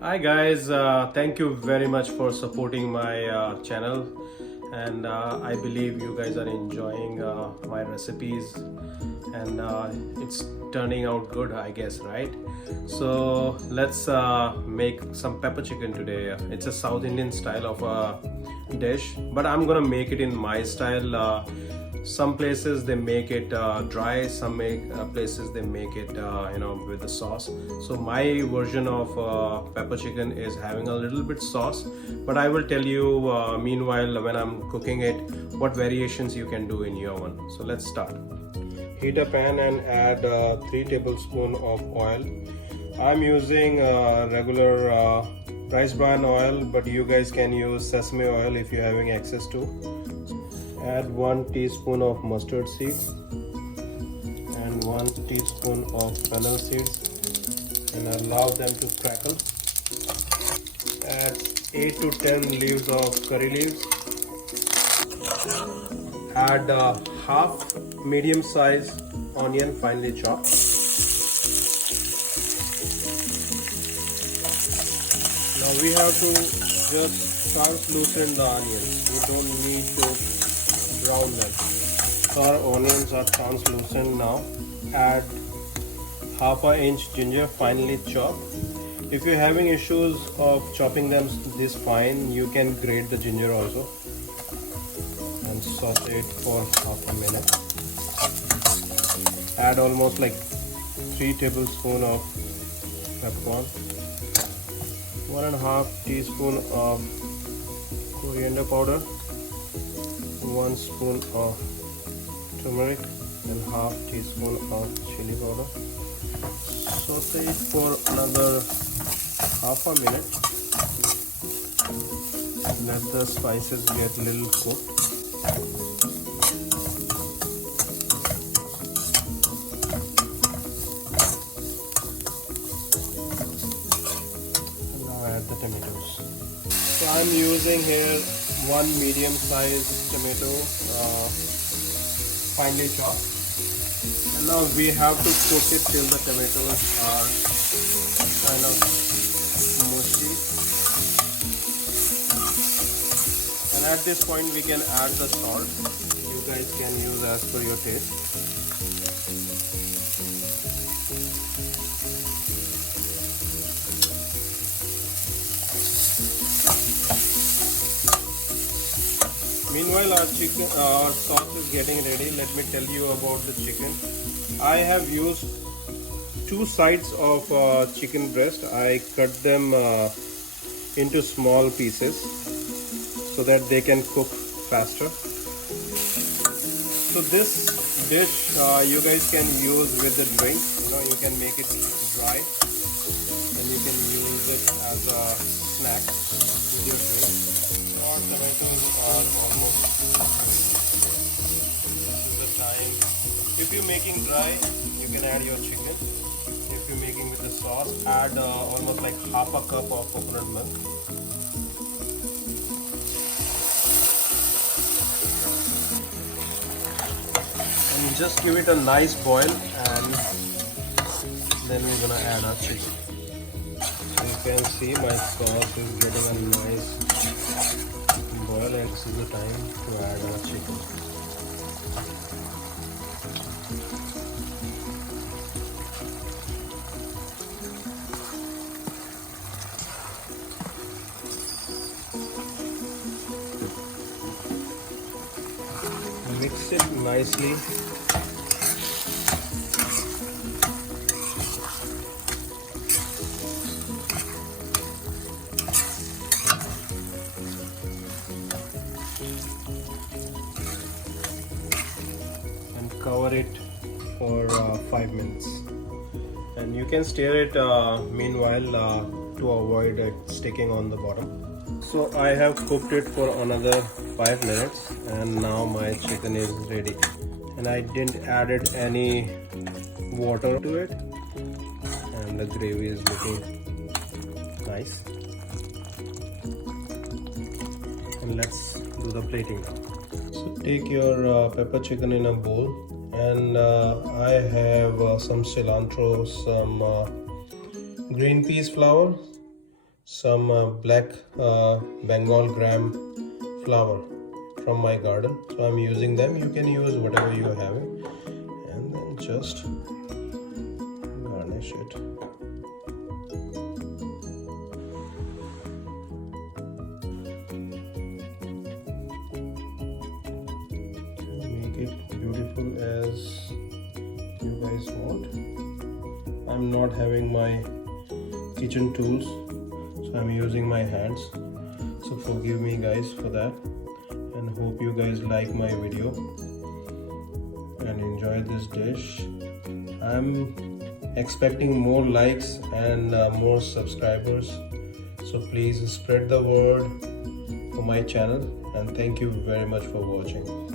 Hi guys, thank you very much for supporting my channel, and I believe you guys are enjoying my recipes, and it's turning out good, I guess, right? So let's make some pepper chicken today. It's a South Indian style of a dish, but I'm gonna make it in my style. Some places they make it dry, some places they make it with the sauce. So my version of pepper chicken is having a little bit sauce, but I will tell you meanwhile when I'm cooking it what variations you can do in your one. So let's start. Heat a pan and add 3 tablespoons of oil. I'm using regular rice bran oil, but you guys can use sesame oil if you're having access to. Add 1 teaspoon of mustard seeds and 1 teaspoon of fennel seeds and allow them to crackle. Add 8 to 10 leaves of curry leaves. Add half medium size onion finely chopped. Now we have to just translucent the onions. We don't need to brown them. So our onions are translucent now. Add half an inch ginger finely chopped. If you're having issues of chopping them this fine, you can grate the ginger also and saute it for half a minute. Add almost like 3 tablespoons of peppercorn, 1.5 teaspoon of coriander powder, 1 spoon of turmeric and half teaspoon of chili powder. Saute it for another half a minute. Let the spices get a little cooked. And now add the tomatoes. So I'm using here 1 medium sized tomato finely chopped, and now we have to cook it till the tomatoes are kind of mushy, and at this point we can add the salt. You guys can use as per your taste. Meanwhile our sauce is getting ready. Let me tell you about the chicken. I have used 2 sides of chicken breast. I cut them into small pieces so that they can cook faster. So this dish you guys can use with the drink. You can make it dry and you can use it as a snack with your drink. Our tomatoes are almost. This is the time. If you're making dry, you can add your chicken. If you're making with the sauce, add almost like half a cup of coconut milk. And just give it a nice boil, and then we're gonna add our chicken. You can see my sauce is getting a nice boil, and this is the time to add our chicken. Mix it nicely. Cover it for 5 minutes, and you can stir it meanwhile to avoid it sticking on the bottom. So I have cooked it for another 5 minutes, and now my chicken is ready, and I didn't added any water to it, and the gravy is looking nice. And let's do the plating now. So take your pepper chicken in a bowl, and I have some cilantro, some green peas flour, some black Bengal gram flower from my garden, so I'm using them. You can use whatever you have, and then just garnish it. Make it beautiful as you guys want. I'm not having my kitchen tools, so I'm using my hands, so forgive me guys for that, and hope you guys like my video and enjoy this dish. I'm expecting more likes and more subscribers, so please spread the word for my channel, and thank you very much for watching.